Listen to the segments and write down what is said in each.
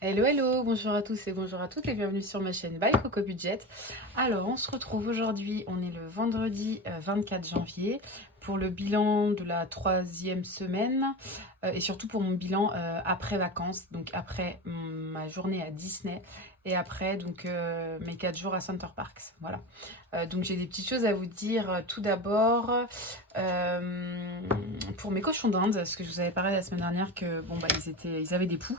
Hello hello, bonjour à tous et bonjour à toutes et bienvenue sur ma chaîne By Coco Budget. Alors on se retrouve aujourd'hui, on est le vendredi 24 janvier pour le bilan de la 3e semaine et surtout pour mon bilan après vacances, donc après ma journée à Disney et après donc mes 4 jours à Center Parks. Voilà. Donc j'ai des petites choses à vous dire. Tout d'abord pour mes cochons d'Inde, parce que je vous avais parlé la semaine dernière que bon bah ils avaient des poux.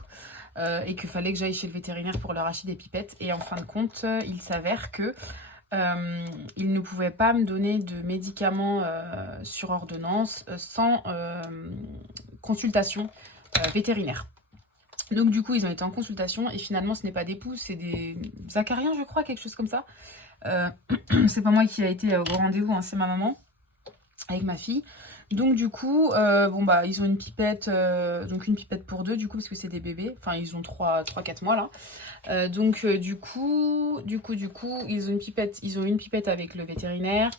Et qu'il fallait que j'aille chez le vétérinaire pour leur acheter des pipettes. Et en fin de compte, il s'avère que il ne pouvait pas me donner de médicaments sur ordonnance sans consultation vétérinaire. Donc du coup, ils ont été en consultation et finalement, ce n'est pas des poux, c'est des acariens, je crois, quelque chose comme ça. C'est pas moi qui a été au rendez-vous, hein, c'est ma maman avec ma fille. Donc du coup, bon bah ils ont une pipette, donc une pipette pour deux du coup parce que c'est des bébés. Enfin ils ont 3-4 mois là. Donc du coup, ils ont une pipette avec le vétérinaire.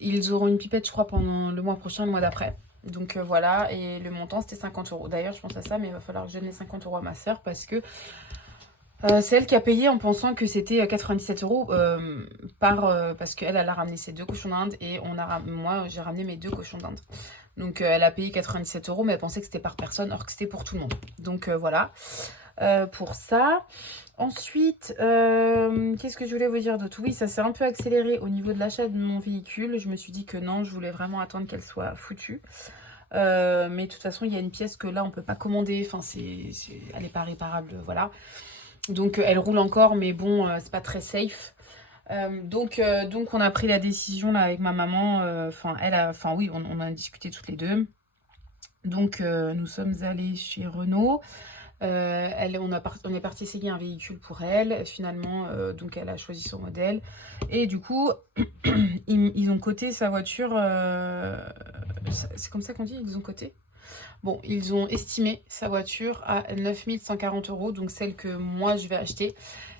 Ils auront une pipette je crois pendant le mois prochain, le mois d'après. Donc voilà, et le montant c'était 50 euros. D'ailleurs je pense à ça, mais il va falloir que je donne les 50 euros à ma soeur parce que c'est elle qui a payé en pensant que c'était 97 euros parce qu'elle a ramené ses 2 cochons d'Inde et moi j'ai ramené mes 2 cochons d'Inde. Donc elle a payé 97 euros mais elle pensait que c'était par personne alors que c'était pour tout le monde. Donc voilà pour ça. Ensuite, qu'est-ce que je voulais vous dire d'autre? Oui, ça s'est un peu accéléré au niveau de l'achat de mon véhicule. Je me suis dit que non, je voulais vraiment attendre qu'elle soit foutue. Mais de toute façon, il y a une pièce que là on peut pas commander. Enfin, elle est pas réparable, voilà. Donc elle roule encore, mais bon, c'est pas très safe. Donc on a pris la décision là avec ma maman. Oui, on a discuté toutes les deux. Donc nous sommes allés chez Renault. On est parti essayer un véhicule pour elle. Finalement, donc elle a choisi son modèle. Et du coup, ils ont coté sa voiture. C'est comme ça qu'on dit, ils ont coté. Bon, ils ont estimé sa voiture à 9140 euros, donc celle que moi je vais acheter.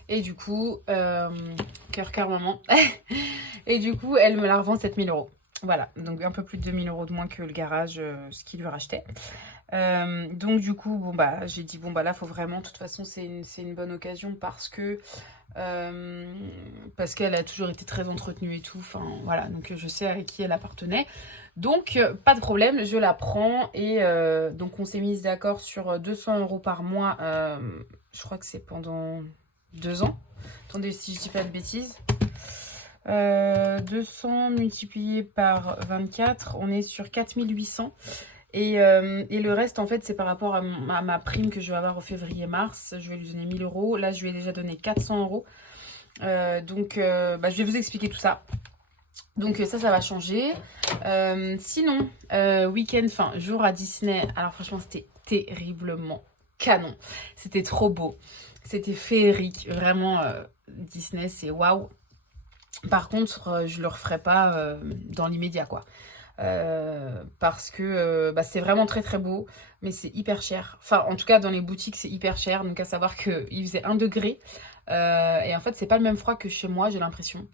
Et du coup, cœur maman. Et du coup, elle me la revend 7000 euros. Voilà, donc un peu plus de 2000 euros de moins que le garage, ce qu'il lui rachetait. Donc du coup, bon bah j'ai dit bon bah là faut vraiment, de toute façon c'est une bonne occasion parce qu'elle a toujours été très entretenue et tout, enfin voilà, donc je sais à qui elle appartenait. Donc pas de problème, je la prends et donc on s'est mis d'accord sur 200 euros par mois, je crois que c'est pendant 2 ans. Attendez si je dis pas de bêtises. 200 multiplié par 24, on est sur 4800. Et le reste, en fait, c'est par rapport à ma prime que je vais avoir au février-mars. Je vais lui donner 1000 euros. Là, je lui ai déjà donné 400 euros. Je vais vous expliquer tout ça. Donc ça va changer. Sinon, week-end, enfin, jour à Disney. Alors franchement, c'était terriblement canon. C'était trop beau. C'était féerique. Vraiment, Disney, c'est waouh. Par contre, je le referai pas dans l'immédiat, quoi. Parce que c'est vraiment très très beau, mais c'est hyper cher. Enfin, en tout cas, dans les boutiques, c'est hyper cher. Donc, à savoir qu'il faisait 1 degré. Et en fait, c'est pas le même froid que chez moi, j'ai l'impression.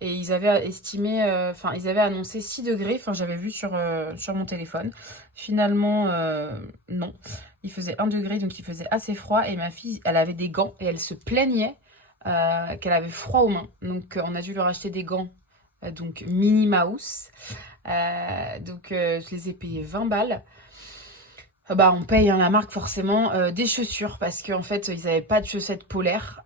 Et ils avaient estimé, ils avaient annoncé 6 degrés. Enfin, j'avais vu sur mon téléphone. Finalement, non. Il faisait 1 degré, donc il faisait assez froid. Et ma fille, elle avait des gants et elle se plaignait qu'elle avait froid aux mains. Donc, on a dû leur acheter des gants, donc Minnie Mouse. Je les ai payés 20 balles. Bah on paye hein, la marque forcément. Des chaussures parce qu'en fait ils avaient pas de chaussettes polaires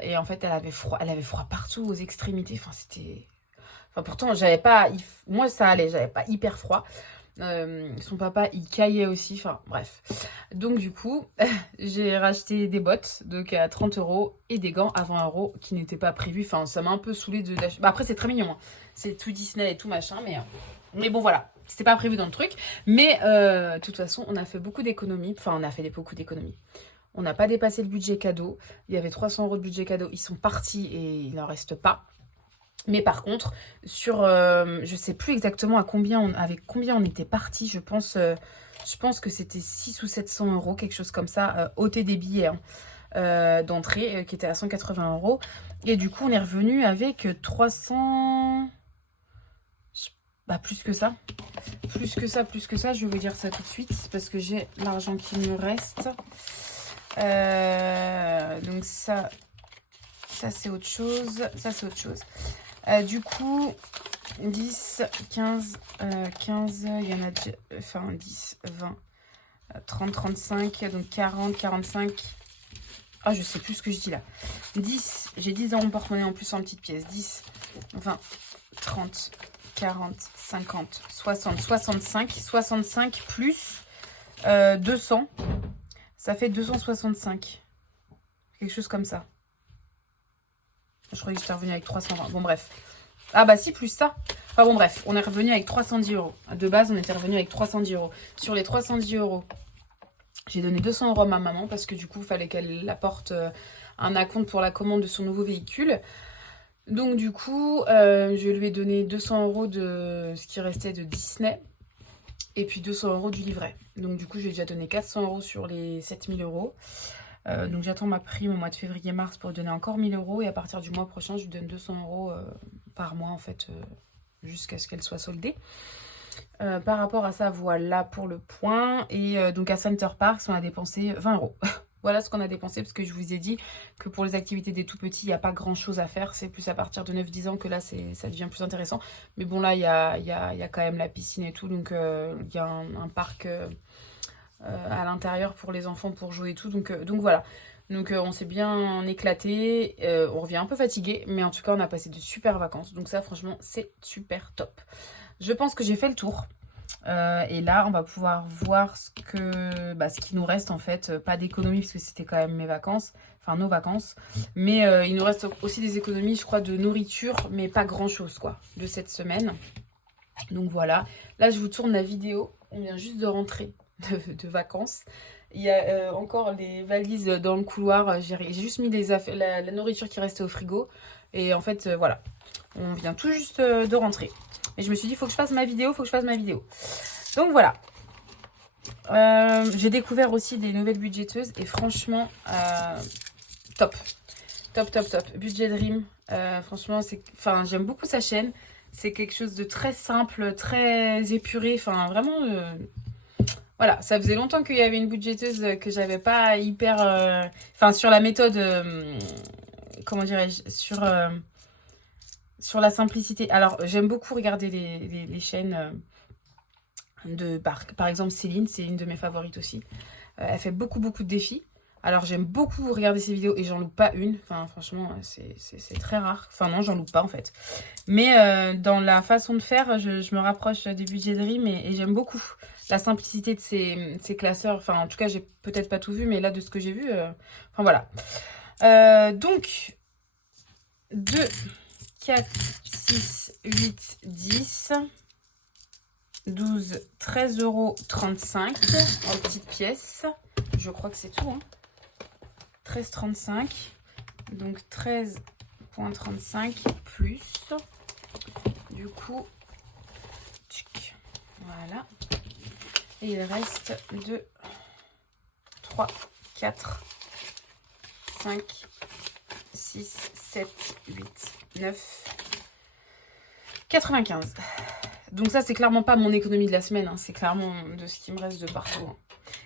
et en fait elle avait froid partout aux extrémités. Enfin pourtant j'avais pas, moi ça allait, j'avais pas hyper froid. Son papa il caillait aussi, enfin bref. Donc du coup j'ai racheté des bottes donc à 30 euros et des gants à 20 euros qui n'étaient pas prévus. Enfin ça m'a un peu saoulé de l'acheter. Bah après c'est très mignon, hein. C'est tout Disney et tout machin, mais bon voilà, c'était pas prévu dans le truc. Mais de toute façon on a fait beaucoup d'économies. Enfin on a fait beaucoup d'économies. On n'a pas dépassé le budget cadeau. Il y avait 300 euros de budget cadeau, ils sont partis et il n'en reste pas. Mais par contre, je sais plus exactement avec combien on était parti. Je pense que c'était 600 ou 700 euros, quelque chose comme ça, ôté des billets d'entrée, qui étaient à 180 euros. Et du coup, on est revenu avec 300... Bah, plus que ça. Plus que ça, je vais vous dire ça tout de suite parce que j'ai l'argent qui me reste. Donc ça c'est autre chose. Ça c'est autre chose. Du coup, 10, 15, 15, il y en a déjà, enfin 10, 20, 30, 35, donc 40, 45. Ah, je sais plus ce que je dis là. 10, j'ai 10 dans mon porte-monnaie en plus en petites pièces. 10, 20, 30, 40, 50, 60, 65. 65 plus 200. Ça fait 265. Quelque chose comme ça. Je croyais que j'étais revenu avec 320. Bon, bref. Ah bah si, plus ça. Enfin bon, bref. On est revenu avec 310 euros. De base, on était revenu avec 310 euros. Sur les 310 euros, j'ai donné 200 euros à ma maman parce que du coup, il fallait qu'elle apporte un acompte pour la commande de son nouveau véhicule. Donc du coup, je lui ai donné 200 euros de ce qui restait de Disney. Et puis 200 euros du livret. Donc du coup, j'ai déjà donné 400 euros sur les 7000 euros. Donc j'attends ma prime au mois de février-mars pour lui donner encore 1000 euros. Et à partir du mois prochain, je lui donne 200 euros par mois en fait, jusqu'à ce qu'elle soit soldée. Par rapport à ça, voilà pour le point. Et donc à Center Parks, on a dépensé 20 euros. Voilà ce qu'on a dépensé parce que je vous ai dit que pour les activités des tout petits, il n'y a pas grand chose à faire. C'est plus à partir de 9-10 ans que là, ça devient plus intéressant. Mais bon, là, il y a quand même la piscine et tout. Donc, il y a un parc à l'intérieur pour les enfants pour jouer et tout. Donc voilà. Donc, on s'est bien éclaté. On revient un peu fatigué. Mais en tout cas, on a passé de super vacances. Donc ça, franchement, c'est super top. Je pense que j'ai fait le tour. Et là, on va pouvoir voir ce qui nous reste en fait. Pas d'économie parce que c'était quand même mes vacances, enfin nos vacances. Mais il nous reste aussi des économies, je crois, de nourriture, mais pas grand chose quoi, de cette semaine. Donc voilà. Là, je vous tourne la vidéo. On vient juste de rentrer de vacances. Il y a encore les valises dans le couloir. J'ai juste mis la nourriture qui restait au frigo. Et en fait, voilà. On vient tout juste de rentrer. Et je me suis dit, il faut que je fasse ma vidéo, Donc voilà. J'ai découvert aussi des nouvelles budgéteuses. Et franchement, top. Top. Budget Dream. Franchement, j'aime beaucoup sa chaîne. C'est quelque chose de très simple, très épuré. Enfin, vraiment... Voilà, ça faisait longtemps qu'il y avait une budgéteuse que j'avais pas hyper... Enfin, sur la méthode... comment dirais-je sur la simplicité. Alors, j'aime beaucoup regarder les chaînes par exemple, Céline. C'est une de mes favorites aussi. Elle fait beaucoup de défis. Alors, j'aime beaucoup regarder ses vidéos et j'en loupe pas une. Enfin, franchement, c'est très rare. Enfin, non, j'en loupe pas en fait. Mais dans la façon de faire, je me rapproche des budgets Dream et j'aime beaucoup la simplicité de ces classeurs. Enfin, en tout cas, j'ai peut-être pas tout vu, mais là, de ce que j'ai vu, enfin voilà. Donc, 2, 4, 6, 8, 10, 12, 13,35 € en petites pièces. Je crois que c'est tout. Hein. 13,35. Donc 13,35 plus. Du coup, tchic, voilà. Et il reste 2, 3, 4, 5, 6, 7, 8, 9, 95. Donc ça, c'est clairement pas mon économie de la semaine. Hein. C'est clairement de ce qui me reste de partout. Hein.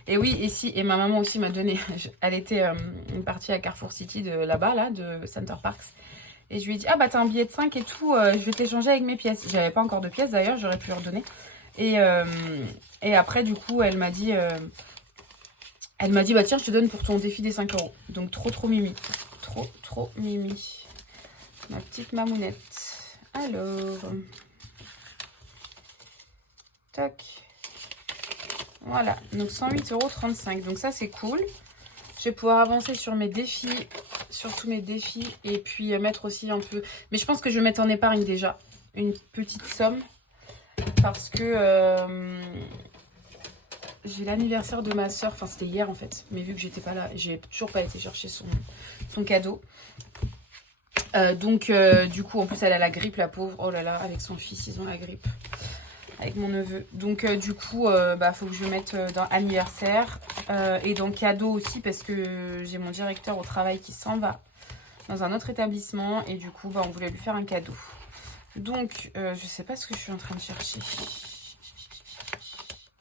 Et oui, et ma maman aussi m'a donné... Elle était une partie à Carrefour City de là-bas, là, de Center Parks. Et je lui ai dit, ah bah t'as un billet de 5 et tout, je vais t'échanger avec mes pièces. J'avais pas encore de pièces d'ailleurs, j'aurais pu leur donner. Et après, du coup, elle m'a dit, bah tiens, je te donne pour ton défi des 5 €. Donc trop mimi. Trop mimi. Ma petite mamounette. Alors... Toc. Voilà, donc 108,35 €. Donc ça, c'est cool. Je vais pouvoir avancer sur mes défis, sur tous mes défis. Et puis mettre aussi un peu... Mais je pense que je vais mettre en épargne déjà une petite somme. Parce que j'ai l'anniversaire de ma soeur. Enfin, c'était hier en fait. Mais vu que j'étais pas là, j'ai toujours pas été chercher son cadeau. Donc, du coup, en plus, elle a la grippe, la pauvre. Oh là là, avec son fils, ils ont la grippe. Avec mon neveu. Donc, du coup, faut que je le mette dans anniversaire. Et dans cadeau aussi, parce que j'ai mon directeur au travail qui s'en va dans un autre établissement. Et du coup, on voulait lui faire un cadeau. Donc, je sais pas ce que je suis en train de chercher.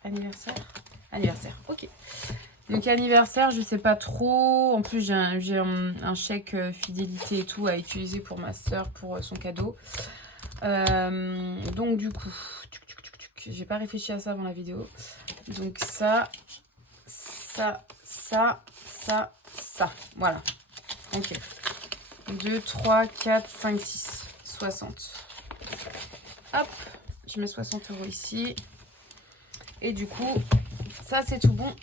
anniversaire. Anniversaire, ok. Donc anniversaire, je sais pas trop. En plus, j'ai un chèque fidélité et tout à utiliser pour ma soeur, pour son cadeau. Donc du coup, j'ai pas réfléchi à ça avant la vidéo. Donc ça. Voilà. Ok. 2, 3, 4, 5, 6. 60. Hop. Je mets 60 € ici. Et du coup, ça c'est tout bon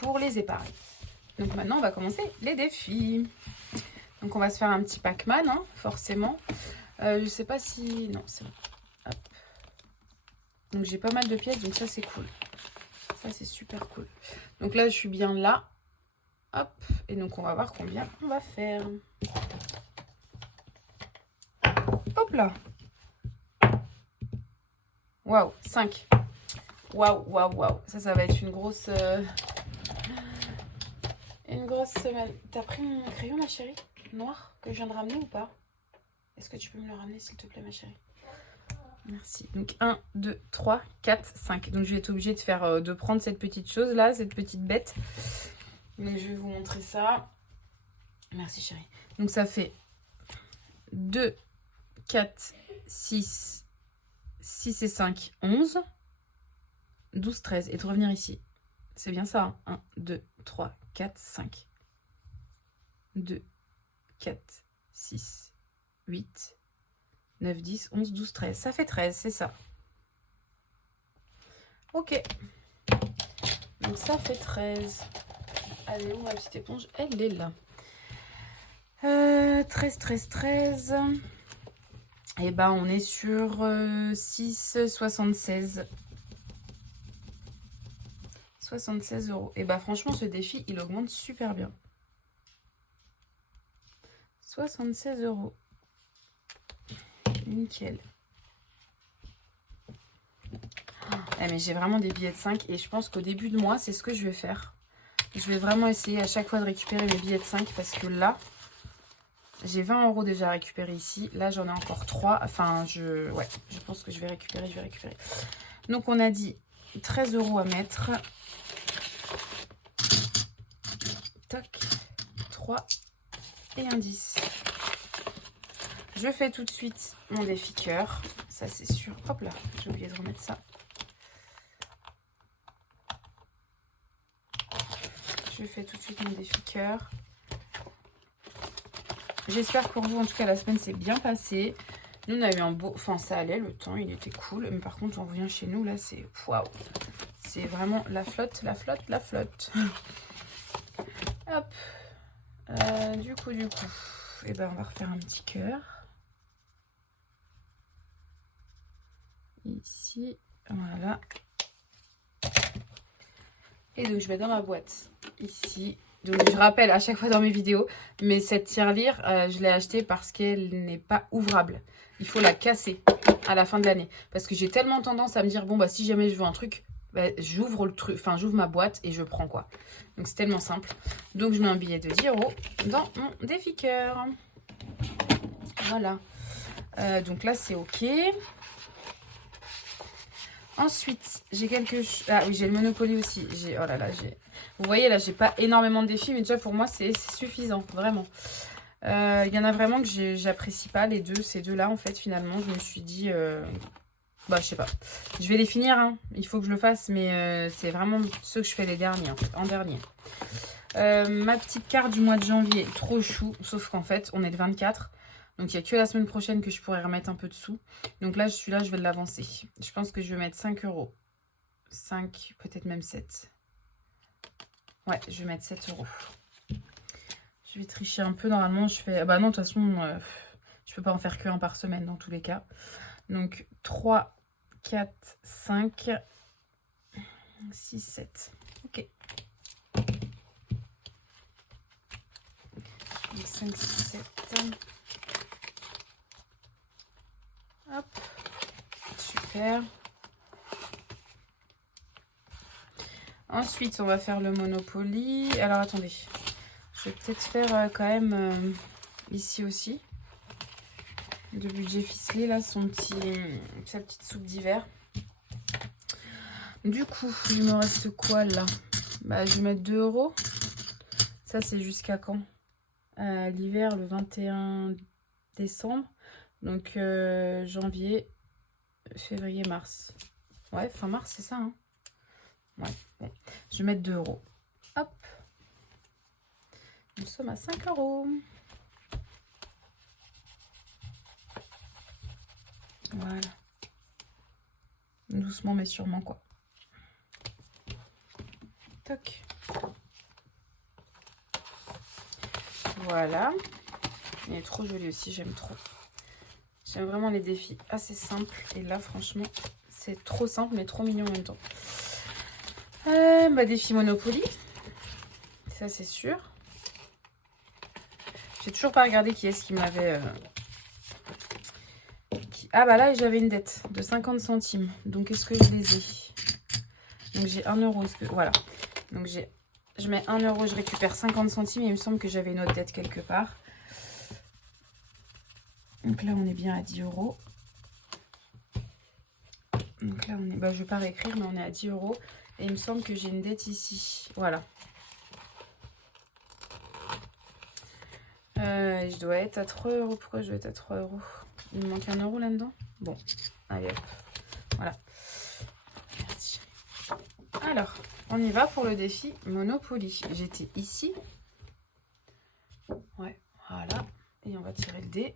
pour les épargnes. Donc maintenant, on va commencer les défis. Donc on va se faire un petit Pac-Man, hein, forcément. Je sais pas si... Non, c'est bon. Hop. Donc j'ai pas mal de pièces, donc ça c'est cool. Ça c'est super cool. Donc là, je suis bien là. Hop. Et donc on va voir combien on va faire. Hop là. Waouh, 5. Waouh, waouh, waouh. Ça va être une grosse semaine. T'as pris mon crayon, ma chérie? Noir, que je viens de ramener ou pas? Est-ce que tu peux me le ramener, s'il te plaît, ma chérie? Merci. Donc 1, 2, 3, 4, 5. Donc je vais être obligée de faire de prendre cette petite chose là, cette petite bête. Donc je vais vous montrer ça. Merci chérie. Donc ça fait 2, 4, 6, 6 et 5, 11, 12, 13. Et de revenir ici. C'est bien ça, hein? 1, 2, 3, 4, 5. 2, 4, 6, 8, 9, 10, 11, 12, 13. Ça fait 13, c'est ça. Ok. Donc ça fait 13. Allez, où ma petite éponge? Elle est là. 13, 13, 13. Et ben on est sur 6, 76. 76 €. Et bah franchement, ce défi, il augmente super bien. 76 €. Nickel. Mais j'ai vraiment des billets de 5 et je pense qu'au début de mois, c'est ce que je vais faire. Je vais vraiment essayer à chaque fois de récupérer mes billets de 5 parce que là, j'ai 20 € déjà à récupérer ici. Là, j'en ai encore 3. Enfin, je pense que je vais récupérer. Donc, on a dit 13 € à mettre. Tac. 3 et un 10. Je fais tout de suite mon défi cœur. Ça, c'est sûr. Hop là, j'ai oublié de remettre ça. Je fais tout de suite mon défi cœur. J'espère que pour vous, en tout cas, la semaine s'est bien passée. Nous, on a eu un beau... Enfin, ça allait, le temps, il était cool. Mais par contre, on revient chez nous, là, c'est... Waouh! C'est vraiment la flotte. Hop. Du coup, eh ben, on va refaire un petit cœur. Ici, voilà. Et donc, je vais dans ma boîte, ici. Donc, je rappelle à chaque fois dans mes vidéos, mais cette tirelire, je l'ai achetée parce qu'elle n'est pas ouvrable. Il faut la casser à la fin de l'année. Parce que j'ai tellement tendance à me dire, bon, bah, si jamais je veux un truc, bah, j'ouvre le truc, enfin, j'ouvre ma boîte et je prends, quoi. Donc, c'est tellement simple. Donc, je mets un billet de 10 € dans mon défi cœur. Voilà. Donc là, c'est OK. Ensuite, j'ai quelque chose... Ah oui, j'ai le Monopoly aussi. Oh là là, j'ai... Vous voyez, là, j'ai pas énormément de défis, mais déjà, pour moi, c'est suffisant, vraiment. Il y en a vraiment que j'apprécie pas, les deux. Ces deux-là, en fait, finalement, je me suis dit... Bah, je sais pas. Je vais les finir, hein. Il faut que je le fasse, mais c'est vraiment ceux que je fais les derniers, en dernier. Ma petite carte du mois de janvier, trop chou. Sauf qu'en fait, on est le 24. Donc, il n'y a que la semaine prochaine que je pourrais remettre un peu de sous. Donc là, je vais l'avancer. Je pense que je vais mettre 5 €. 5, peut-être même 7. Ouais, je vais mettre 7 €. Je vais tricher un peu. Normalement, je fais... Bah non, de toute façon, je peux pas en faire que un par semaine dans tous les cas. Donc, 3, 4, 5, 6, 7. Ok. Donc, 5, 6, 7... Hop, super. Ensuite, on va faire le Monopoly. Alors, attendez. Je vais peut-être faire quand même ici aussi. De budget ficelé, là, sa petite soupe d'hiver. Du coup, il me reste quoi là? Bah, je vais mettre 2 euros. Ça, c'est jusqu'à quand? L'hiver, le 21 décembre. Donc, janvier, février, mars. Ouais, fin mars, c'est ça, hein? Ouais, bon. Je vais mettre 2 euros. Hop. Nous sommes à 5 euros. Voilà. Doucement, mais sûrement, quoi. Toc. Voilà. Il est trop joli aussi, j'aime trop. J'aime vraiment les défis assez simples. Et là, franchement, c'est trop simple, mais trop mignon en même temps. Défi Monopoly. Ça, c'est sûr. J'ai toujours pas regardé qui est-ce qui m'avait... Ah bah là, j'avais une dette de 50 centimes. Donc, est-ce que je les ai? Donc, j'ai 1 euro. Voilà. Donc, je mets 1 euro, je récupère 50 centimes. Et il me semble que j'avais une autre dette quelque part. Donc là, on est bien à 10 euros. Donc là, on est... Bah, je vais pas réécrire, mais on est à 10 euros. Et il me semble que j'ai une dette ici. Voilà. Je dois être à 3 euros. Pourquoi je dois être à 3 euros? Il me manque 1 euro là-dedans. Bon, allez hop. Voilà. Merci. Alors, on y va pour le défi Monopoly. J'étais ici. Ouais, voilà. Et on va tirer le dé.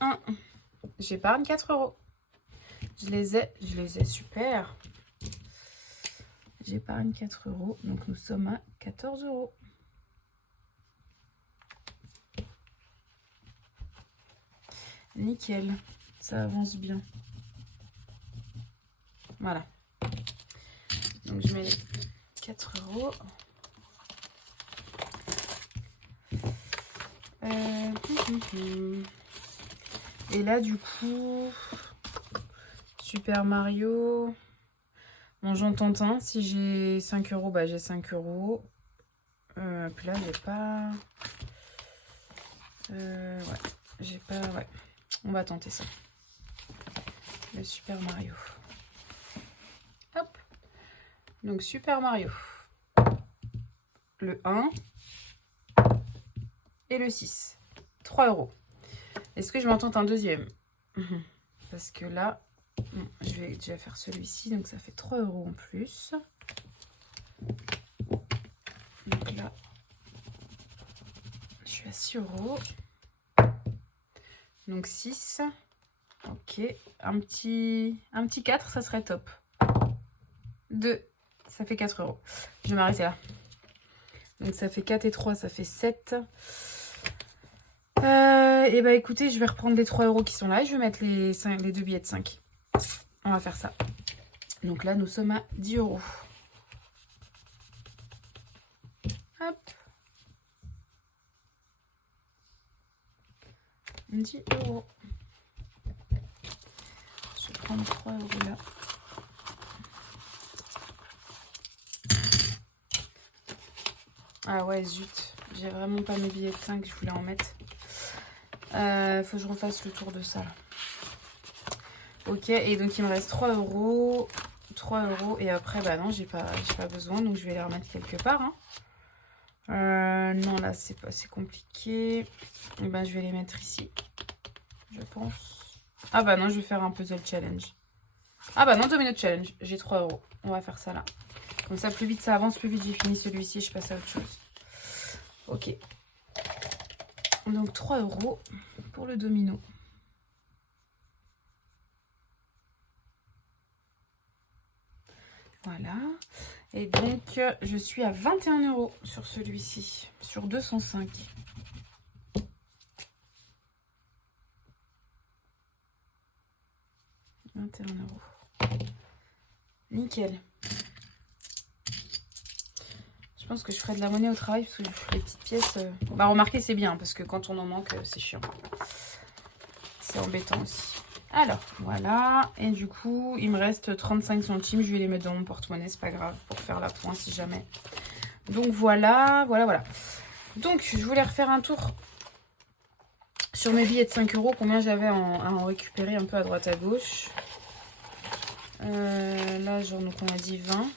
1. J'épargne 4 euros. Je les ai, super. J'épargne 4 euros. Donc, nous sommes à 14 euros. Nickel, ça avance bien. Voilà. Donc je mets 4 euros. Et là du coup, Super Mario. Bon, j'en tente un. Si j'ai 5 euros, bah j'ai 5 euros. Puis là, j'ai pas... ouais, j'ai pas... Ouais. On va tenter ça. Le Super Mario. Hop. Donc, Super Mario. Le 1 et le 6. 3 euros. Est-ce que je m'en tente un deuxième? Parce que là, bon, je vais déjà faire celui-ci. Donc, ça fait 3 euros en plus. Donc là, je suis à 6 euros. Donc 6. Ok. Un petit 4, ça serait top. 2. Ça fait 4 euros. Je vais m'arrêter là. Donc ça fait 4 et 3, ça fait 7. Et bah écoutez, je vais reprendre les 3 euros qui sont là. Et je vais mettre les 2 billets de 5. On va faire ça. Donc là, nous sommes à 10 euros. Hop. 10 euros. Je vais prendre 3 euros là. Ah ouais, zut. J'ai vraiment pas mes billets de 5, je voulais en mettre. Faut que je refasse le tour de ça. Là. Ok, et donc il me reste 3 euros. 3 euros. Et après, bah non, j'ai pas besoin. Donc je vais les remettre quelque part. Hein. Non, là, c'est compliqué. Et ben, je vais les mettre ici. Je pense. Ah bah non, je vais faire un puzzle challenge. Ah bah non, domino challenge. J'ai 3 euros. On va faire ça là. Comme ça, plus vite ça avance, plus vite j'ai fini celui-ci. Je passe à autre chose. Ok. Donc 3 euros pour le domino. Voilà. Et donc, je suis à 21 euros sur celui-ci. Sur 205. « 21 euros. Nickel. Je pense que je ferai de la monnaie au travail parce que les petites pièces... Bah, remarquez, c'est bien parce que quand on en manque, c'est chiant. C'est embêtant aussi. Alors, voilà. Et du coup, il me reste 35 centimes. Je vais les mettre dans mon porte-monnaie, c'est pas grave, pour faire la pointe si jamais. Donc, voilà. Donc, je voulais refaire un tour sur mes billets de 5 euros. Combien j'avais à en récupérer un peu à droite à gauche. Là, genre, donc on a dit 20.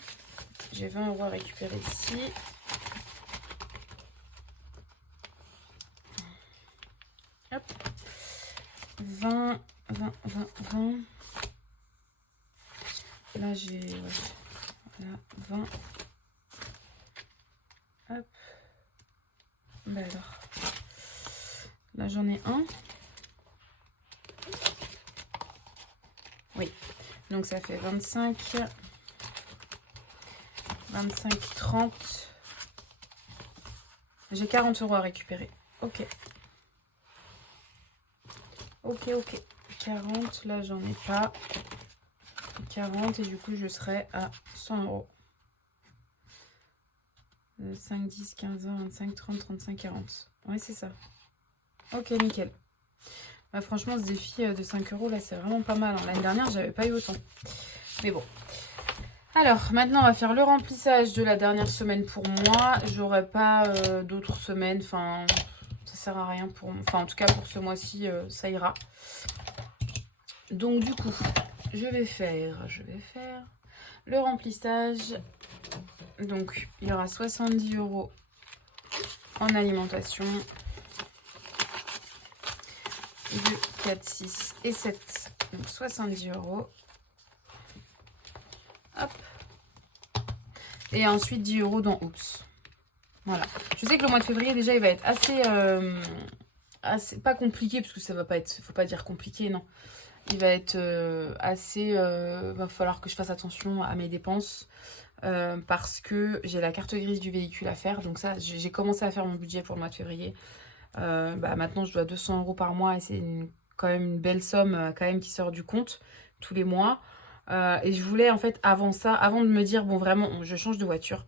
J'ai 20 € à récupérer ici. Hop. 20. Là, j'ai... Ouais. Voilà, 20. Hop. Bah alors. Là, j'en ai un. Oui. Donc, ça fait 25. 25, 30. J'ai 40 € à récupérer. Ok. Ok. 40. Là, j'en ai pas. 40. Et du coup, je serai à 100 €. 5, 10, 15, 20, 25, 30, 35, 40. Ouais, c'est ça. Ok, nickel. Bah, franchement, ce défi de 5 € là, c'est vraiment pas mal. L'année dernière, j'avais pas eu autant. Mais bon. Alors, maintenant, on va faire le remplissage de la dernière semaine pour moi. J'aurai pas d'autres semaines. Enfin, ça sert à rien pour... Enfin, en tout cas, pour ce mois-ci, ça ira. Donc, du coup, je vais faire le remplissage. Donc, il y aura 70 € en alimentation. 2, 4, 6 et 7. Donc, 70 €. Hop. Et ensuite, 10 € dans Oops. Voilà. Je sais que le mois de février, déjà, il va être assez pas compliqué, parce que ça va pas être... Faut pas dire compliqué, non. Il va être assez... va falloir que je fasse attention à mes dépenses. Parce que j'ai la carte grise du véhicule à faire. Donc ça, j'ai commencé à faire mon budget pour le mois de février. Maintenant, je dois 200 € par mois et c'est quand même une belle somme quand même qui sort du compte tous les mois. Et je voulais en fait avant ça, avant de me dire bon vraiment je change de voiture,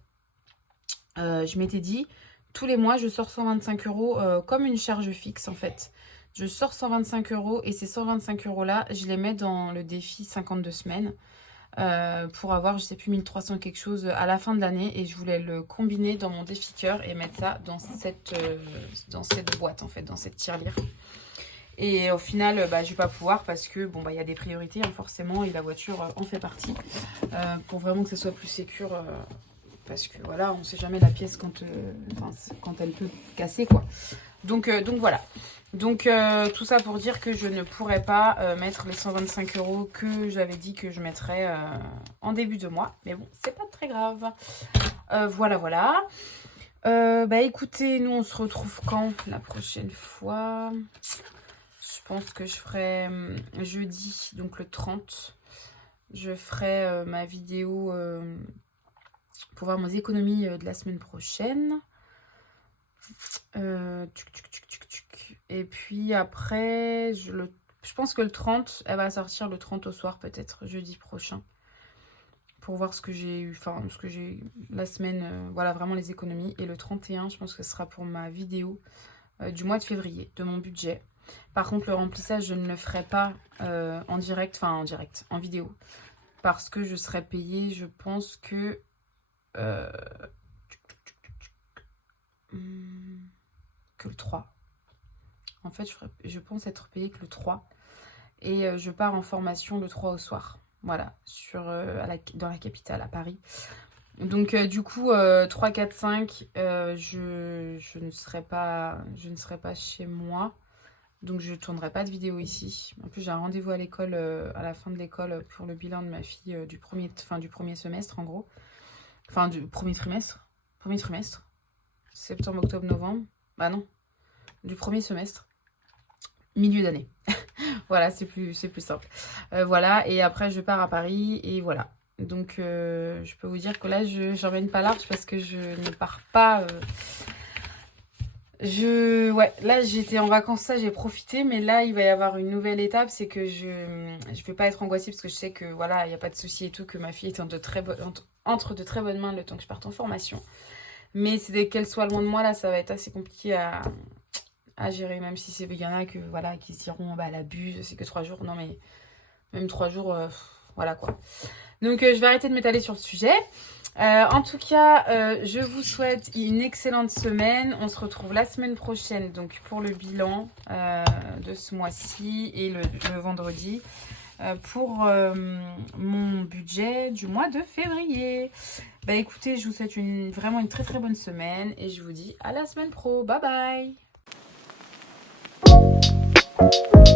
je m'étais dit tous les mois je sors 125 € comme une charge fixe en fait. Je sors 125 € et ces 125 € là, je les mets dans le défi 52 semaines. Pour avoir, je sais plus, 1300 quelque chose à la fin de l'année. Et je voulais le combiner dans mon défi cœur et mettre ça dans cette boîte, en fait, dans cette tirelire. Et au final, je vais pas pouvoir parce que, bon, il y a des priorités, hein, forcément, et la voiture en fait partie. Pour vraiment que ce soit plus sécure, parce que, voilà, on sait jamais la pièce quand elle peut casser, quoi. Donc voilà. Donc tout ça pour dire que je ne pourrais pas mettre les 125 € que j'avais dit que je mettrais en début de mois. Mais bon, c'est pas très grave. Voilà. Écoutez, nous on se retrouve quand la prochaine fois? Je pense que je ferai jeudi, donc le 30. Je ferai ma vidéo pour voir mes économies de la semaine prochaine. Et puis après, je pense que le 30, elle va sortir le 30 au soir, peut-être jeudi prochain. Pour voir ce que j'ai eu, la semaine, voilà, vraiment les économies. Et le 31, je pense que ce sera pour ma vidéo du mois de février, de mon budget. Par contre, le remplissage, je ne le ferai pas en direct, en vidéo. Parce que je serai payée, je pense que... que le 3. En fait, je pense être payée que le 3. Et je pars en formation le 3 au soir. Voilà, dans la capitale, à Paris. Donc, du coup, 3, 4, 5, je ne serai pas chez moi. Donc, je ne tournerai pas de vidéo ici. En plus, j'ai un rendez-vous à l'école, à la fin de l'école, pour le bilan de ma fille du premier semestre, en gros. Enfin, du premier trimestre. Premier trimestre. Septembre, octobre, novembre. Bah non. Du premier semestre. Milieu d'année. Voilà, c'est plus simple. Voilà, et après, je pars à Paris, et voilà. Donc, je peux vous dire que là, je n'emmène pas large parce que je ne pars pas... Ouais, là, j'étais en vacances, ça, j'ai profité. Mais là, il va y avoir une nouvelle étape. C'est que je ne vais pas être angoissée parce que je sais que, voilà, il n'y a pas de souci et tout, que ma fille est entre de très bonnes mains le temps que je parte en formation. Mais c'est dès qu'elle soit loin de moi, là, ça va être assez compliqué à gérer, même si il y en a qui se diront elle abuse, c'est que 3 jours. Non, mais même 3 jours, voilà quoi. Donc je vais arrêter de m'étaler sur le sujet. En tout cas, je vous souhaite une excellente semaine. On se retrouve la semaine prochaine donc pour le bilan de ce mois-ci et le vendredi. pour mon budget du mois de février. Bah écoutez, je vous souhaite vraiment une très très bonne semaine et je vous dis à la semaine pro. Bye bye.